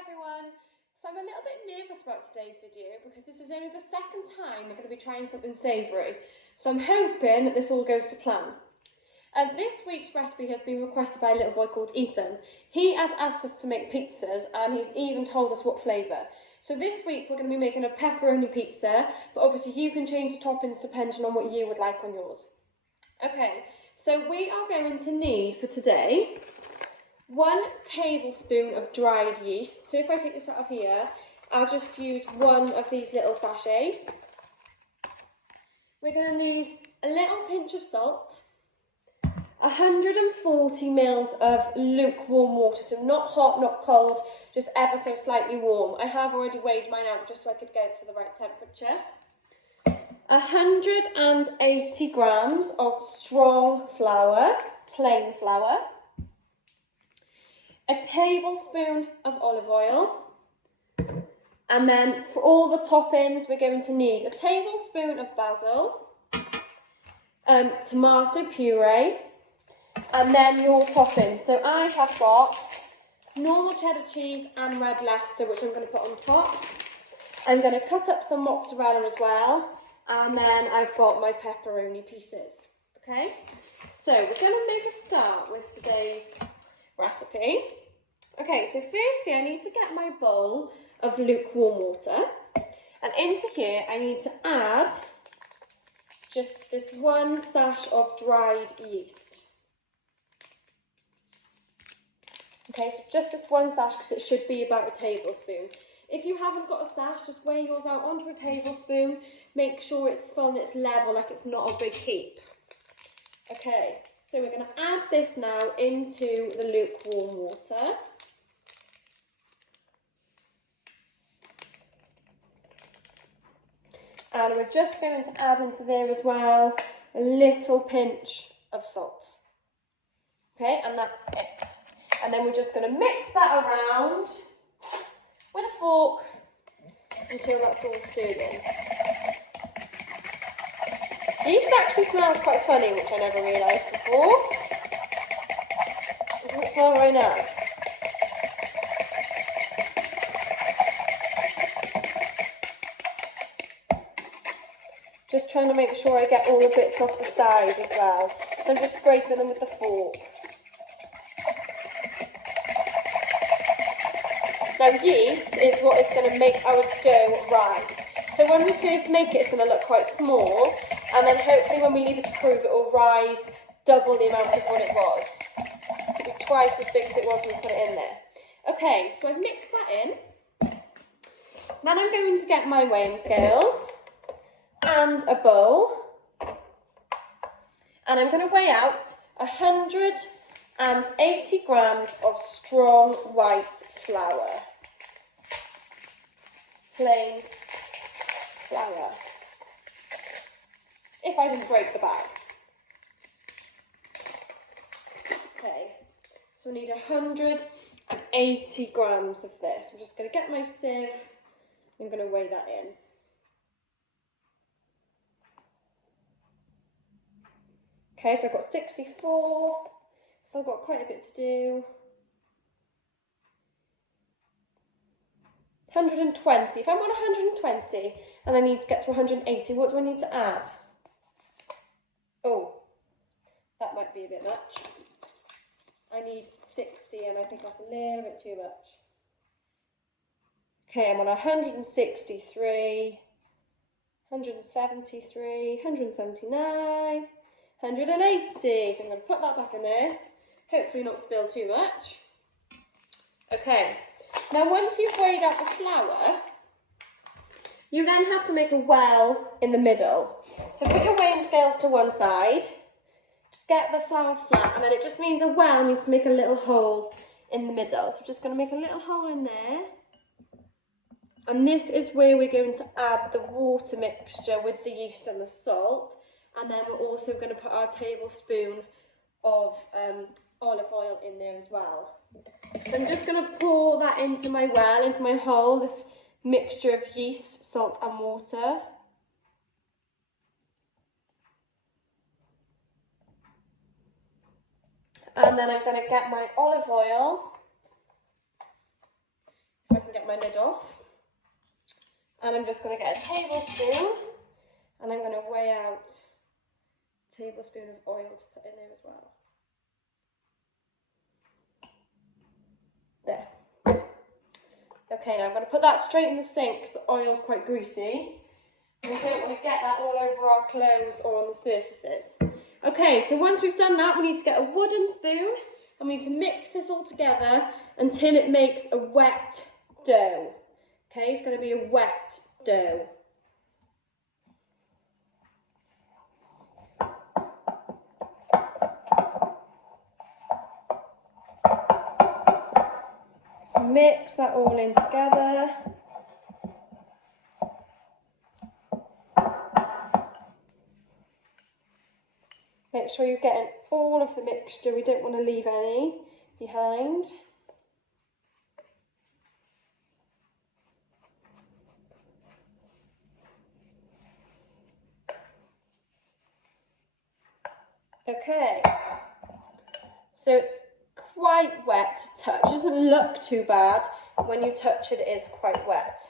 everyone. So I'm a little bit nervous about today's video because this is only the second time we're going to be trying something savoury. So I'm hoping that this all goes to plan. This week's recipe has been requested by a little boy called Ethan. He has asked us to make pizzas and he's even told us what flavour. So this week we're going to be making a pepperoni pizza, but obviously you can change the toppings depending on what you would like on yours. Okay, so we are going to need for today 1 tablespoon of dried yeast. So if I take this out of here, I'll just use one of these little sachets. We're going to need a little pinch of salt, 140 mils of lukewarm water, so not hot, not cold, just ever so slightly warm. I have already weighed mine out just so I could get it to the right temperature. 180 grams of strong flour, plain flour. A tablespoon of olive oil, and then for all the toppings we're going to need a tablespoon of basil, tomato puree, and then your toppings. So I have got normal cheddar cheese and red Leicester, which I'm going to put on top. I'm going to cut up some mozzarella as well, and then I've got my pepperoni pieces. Okay, so we're going to make a start with today's recipe. Okay, so firstly I need to get my bowl of lukewarm water, and into here I need to add just this 1 sash of dried yeast. Okay, so just this 1 sash because it should be about a tablespoon. If you haven't got a sash, just weigh yours out onto a tablespoon. Make sure it's full and it's level, like it's not a big heap. Okay, so we're going to add this now into the lukewarm water. And we're just going to add into there as well a little pinch of salt. Okay, and that's it. And then we're just going to mix that around with a fork until that's all stirred in. Yeast actually smells quite funny, which I never realised before. It doesn't smell very nice. Just trying to make sure I get all the bits off the side as well. So I'm just scraping them with the fork. Now yeast is what is going to make our dough rise. So when we first make it, it's going to look quite small, and then hopefully when we leave it to prove, it will rise double the amount of what it was. So it'll be twice as big as it was when we put it in there. Okay, so I've mixed that in. Then I'm going to get my weighing scales and a bowl, and I'm going to weigh out 180 grams of strong white flour, plain flour, if I didn't break the bag. Okay, so I need 180 grams of this. I'm just going to get my sieve, I'm going to weigh that in. Okay, so I've got 64, so I've got quite a bit to do. 120, if I'm on 120 and I need to get to 180, what do I need to add? Oh, that might be a bit much. I need 60 and I think that's a little bit too much. Okay, I'm on 163, 173, 179. 180, so I'm going to put that back in there, hopefully not spill too much. Okay, now once you've weighed out the flour, you then have to make a well in the middle. So put your weighing scales to one side, just get the flour flat, and then it just means a well needs to make a little hole in the middle. So I'm just going to make a little hole in there. And this is where we're going to add the water mixture with the yeast and the salt. And then we're also going to put our tablespoon of olive oil in there as well. So I'm just going to pour that into my well, into my hole, this mixture of yeast, salt and water. And then I'm going to get my olive oil. If I my lid off. And I'm just going to get a tablespoon, and I'm going to weigh out a tablespoon of oil to put in there as well. There. Okay, now I'm going to put that straight in the sink because the oil's quite greasy. We don't want to get that all over our clothes or on the surfaces. Okay, so once we've done that, we need to get a wooden spoon and we need to mix this all together until it makes a wet dough. Okay, it's going to be a wet dough. So mix that all in together. Make sure you're getting all of the mixture, we don't want to leave any behind. Okay, so it's quite wet to touch. It doesn't look too bad. When you touch it, it is quite wet.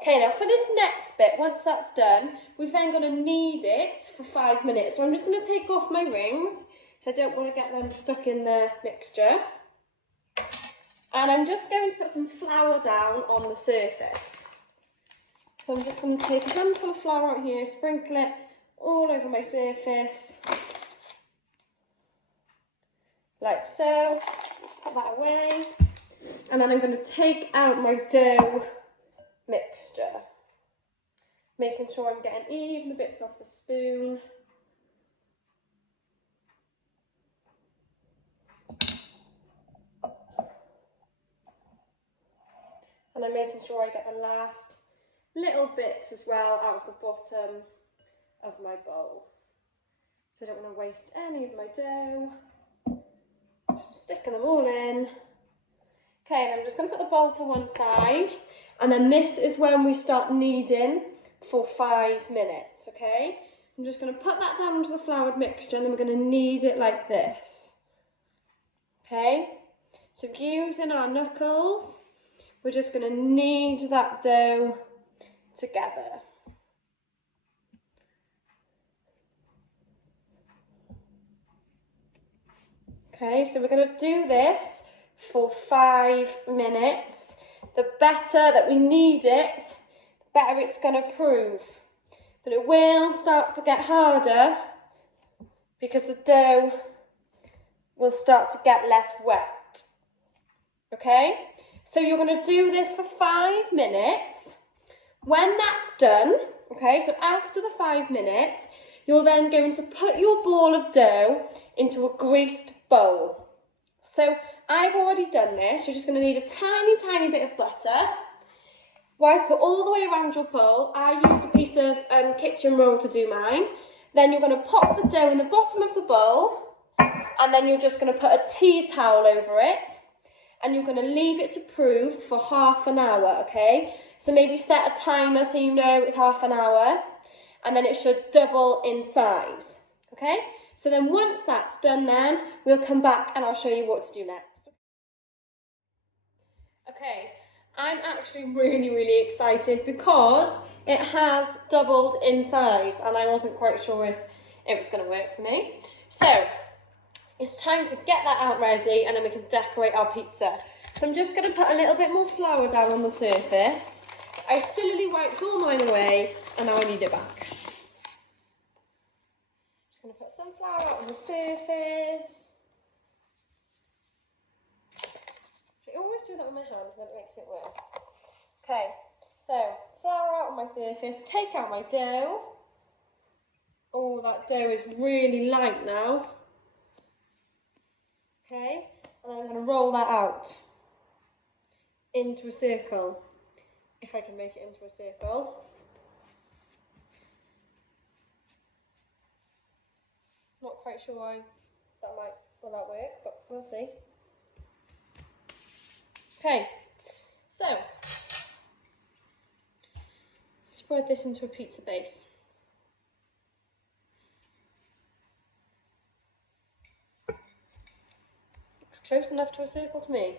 Okay, now for this next bit, once that's done, we've then got to knead it for 5 minutes. So I'm just going to take off my rings, so I don't want to get them stuck in the mixture. And I'm just going to put some flour down on the surface. So I'm just going to take a handful of flour out here, sprinkle it all over my surface. Like so. Put that away. And then I'm going to take out my dough mixture, making sure I'm getting even the bits off the spoon. And I'm making sure I get the last little bits as well out of the bottom of my bowl. So I don't want to waste any of my dough. So I'm sticking them all in. Okay, and I'm just going to put the bowl to one side. And then this is when we start kneading for 5 minutes, okay? I'm just going to put that down onto the floured mixture and then we're going to knead it like this. Okay? So using our knuckles, we're just going to knead that dough together. Okay, so we're going to do this for 5 minutes. The better that we knead it, the better it's going to prove. But it will start to get harder because the dough will start to get less wet. Okay? So you're going to do this for 5 minutes. When that's done, okay, so after the 5 minutes, you're then going to put your ball of dough into a greased bowl. So I've already done this. You're just going to need a tiny, tiny bit of butter. Wipe it all the way around your bowl. I used a piece of kitchen roll to do mine. Then you're going to pop the dough in the bottom of the bowl, and then you're just going to put a tea towel over it, and you're going to leave it to prove for half an hour, okay? So maybe set a timer so you know it's half an hour, and then it should double in size, okay? So then once that's done then, we'll come back and I'll show you what to do next. Okay, I'm actually really, really excited because it has doubled in size and I wasn't quite sure if it was going to work for me. So it's time to get that out ready and then we can decorate our pizza. So I'm just going to put a little bit more flour down on the surface. I sillily wiped all mine away and now I need it back. I'm going to put some flour out on the surface. I always do that with my hand and then it makes it worse. Okay, so flour out on my surface, take out my dough. Oh, that dough is really light now. Okay, and I'm going to roll that out into a circle, if I can make it into a circle. Not quite sure why will that work, but we'll see. Okay, so spread this into a pizza base. Looks close enough to a circle to me.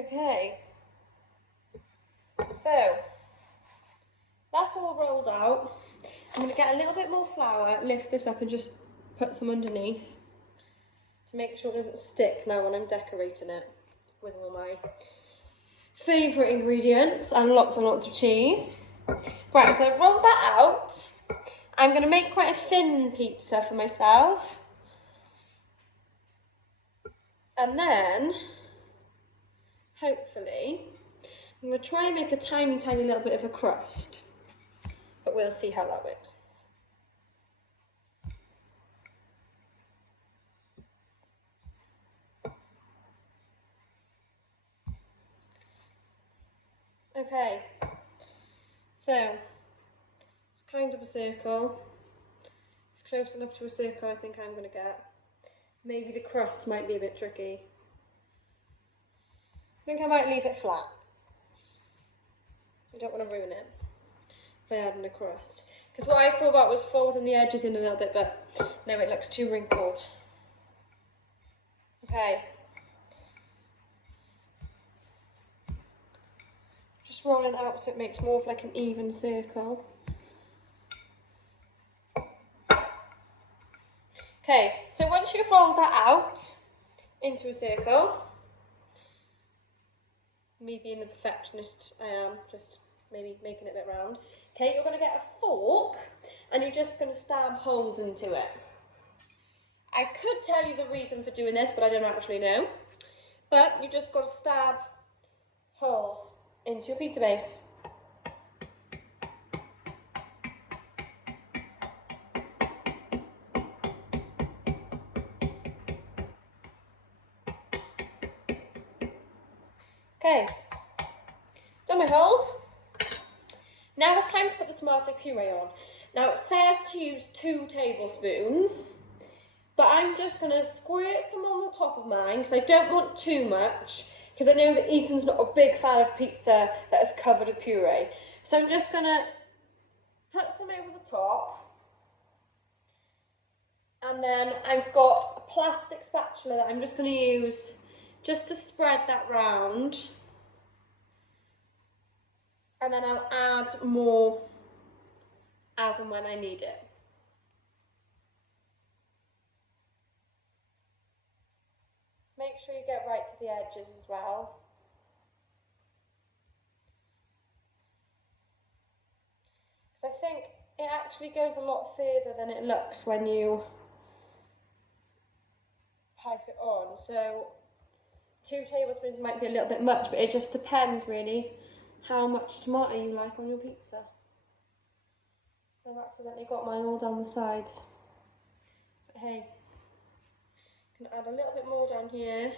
Okay, so that's all rolled out. I'm going to get a little bit more flour, lift this up and just put some underneath to make sure it doesn't stick now when I'm decorating it with all my favourite ingredients and lots of cheese. Right, so I've rolled that out. I'm going to make quite a thin pizza for myself. And then, hopefully, I'm going to try and make a tiny little bit of a crust. But we'll see how that works. Okay, so it's kind of a circle. It's close enough to a circle I think I'm going to get. Maybe the crust might be a bit tricky. I think I might leave it flat. I don't want to ruin it by adding a crust. Because what I thought about was folding the edges in a little bit, but no, it looks too wrinkled. Okay. Just rolling it out so it makes more of like an even circle. Okay, so once you've rolled that out into a circle, me being the perfectionist I am, just maybe making it a bit round. Okay, you're going to get a fork and you're just going to stab holes into it. I could tell you the reason for doing this, but I don't actually know. But you just got to stab holes into your pizza base. Okay, done my holes. Now it's time to put the tomato puree on. Now it says to use 2 tablespoons, but I'm just going to squirt some on the top of mine because I don't want too much, because I know that Ethan's not a big fan of pizza that is covered with puree. So I'm just going to put some over the top, and then I've got a plastic spatula that I'm just going to use just to spread that round, and then I'll add more as and when I need it. Make sure you get right to the edges as well. Because I think it actually goes a lot further than it looks when you pipe it on. So 2 tablespoons might be a little bit much, but it just depends really how much tomato you like on your pizza. I've accidentally got mine all down the sides. But hey, I can add a little bit more down here.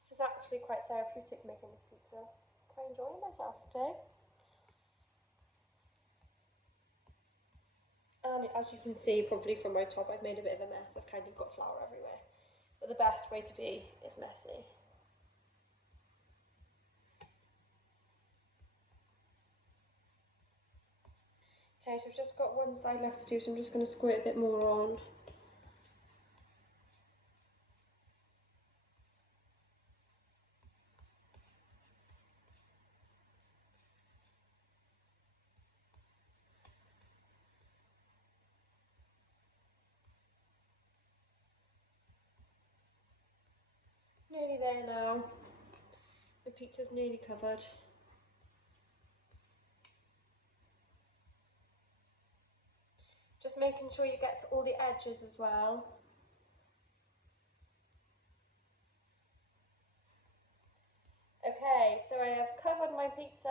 This is actually quite therapeutic making this pizza. Quite enjoying myself today. And as you can see probably from my top, I've made a bit of a mess. I've kind of got flour everywhere. But the best way to be is messy. Okay, so I've just got one side left to do, so I'm just going to squirt a bit more on. Nearly there now. The pizza's nearly covered. Just making sure you get to all the edges as well. Okay, so I have covered my pizza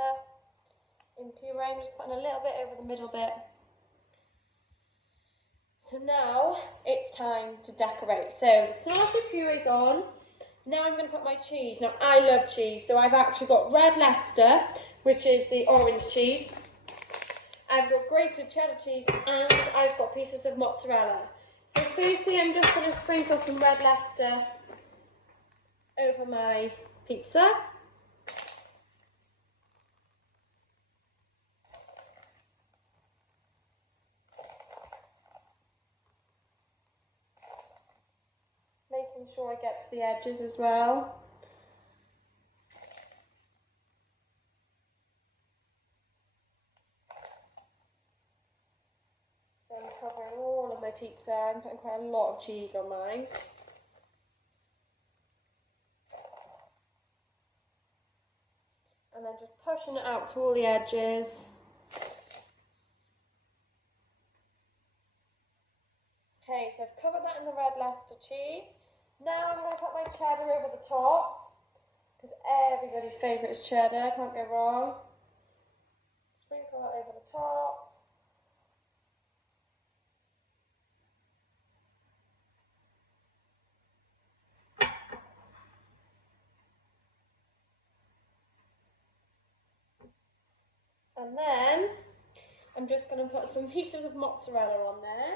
in puree. I'm just putting a little bit over the middle bit. So now it's time to decorate. So the tomato puree's on. Now I'm going to put my cheese. Now I love cheese, so I've actually got red Leicester, which is the orange cheese. I've got grated cheddar cheese, and I've got pieces of mozzarella. So firstly, I'm just going to sprinkle some red Leicester over my pizza. sure I get to the edges as well. So I'm covering all of my pizza. I'm putting quite a lot of cheese on mine. And then just pushing it out to all the edges. Okay, so I've covered that in the red Leicester cheese. Now I'm going to put my cheddar over the top, because everybody's favourite is cheddar, can't go wrong. Sprinkle that over the top. And then I'm just going to put some pieces of mozzarella on there.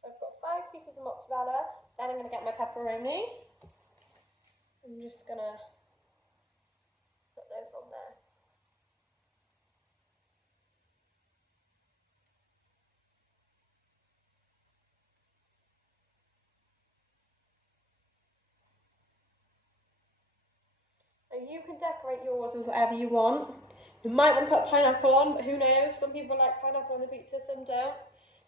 So I've got 5 pieces of mozzarella. Then I'm going to get my pepperoni. I'm just going to put those on there. Now you can decorate yours with whatever you want. You might want to put pineapple on, but who knows? Some people like pineapple on the pizza, some don't.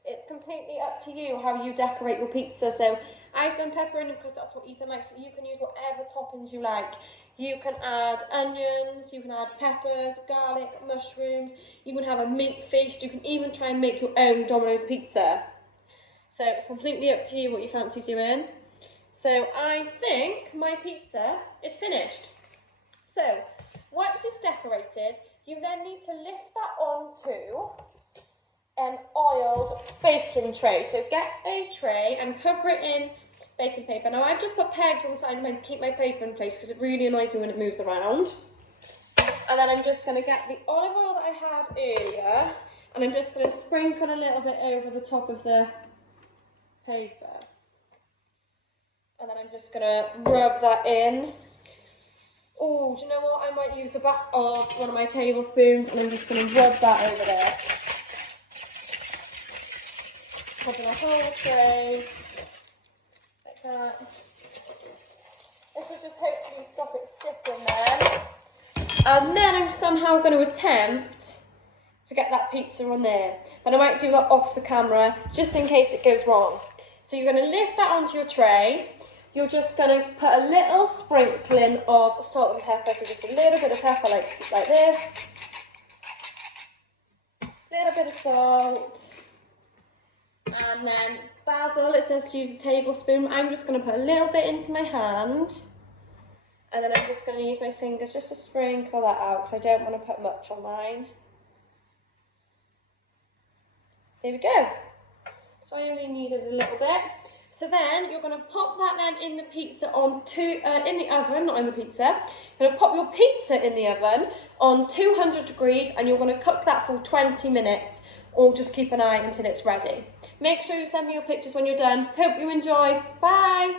It's completely up to you how you decorate your pizza. So I've done pepperoni because that's what Ethan likes, but you can use whatever toppings you like. You can add onions, you can add peppers, garlic, mushrooms, you can have a meat feast, you can even try and make your own Domino's pizza. So it's completely up to you what you fancy doing. So I think my pizza is finished. So once it's decorated, you then need to lift that onto an oiled baking tray. So get a tray and cover it in baking paper. Now I've just put pegs on the side to keep my paper in place because it really annoys me when it moves around. And then I'm just going to get the olive oil that I had earlier and I'm just going to sprinkle a little bit over the top of the paper. And then I'm just going to rub that in. Oh, do you know what? I might use the back of one of my tablespoons and I'm just going to rub that over there. Cover the whole tray, like that. This will just hopefully stop it sticking then. And then I'm somehow going to attempt to get that pizza on there. But I might do that off the camera, just in case it goes wrong. So you're going to lift that onto your tray. You're just going to put a little sprinkling of salt and pepper, so just a little bit of pepper like this. A little bit of salt. And then basil, it says to use a tablespoon. I'm just going to put a little bit into my hand. And then I'm just going to use my fingers just to sprinkle that out because I don't want to put much on mine. There we go. So I only needed a little bit. So then you're going to pop that then in the pizza in the oven, not in the pizza. You're going to pop your pizza in the oven on 200 degrees and you're going to cook that for 20 minutes or just keep an eye until it's ready. Make sure you send me your pictures when you're done. Hope you enjoy. Bye.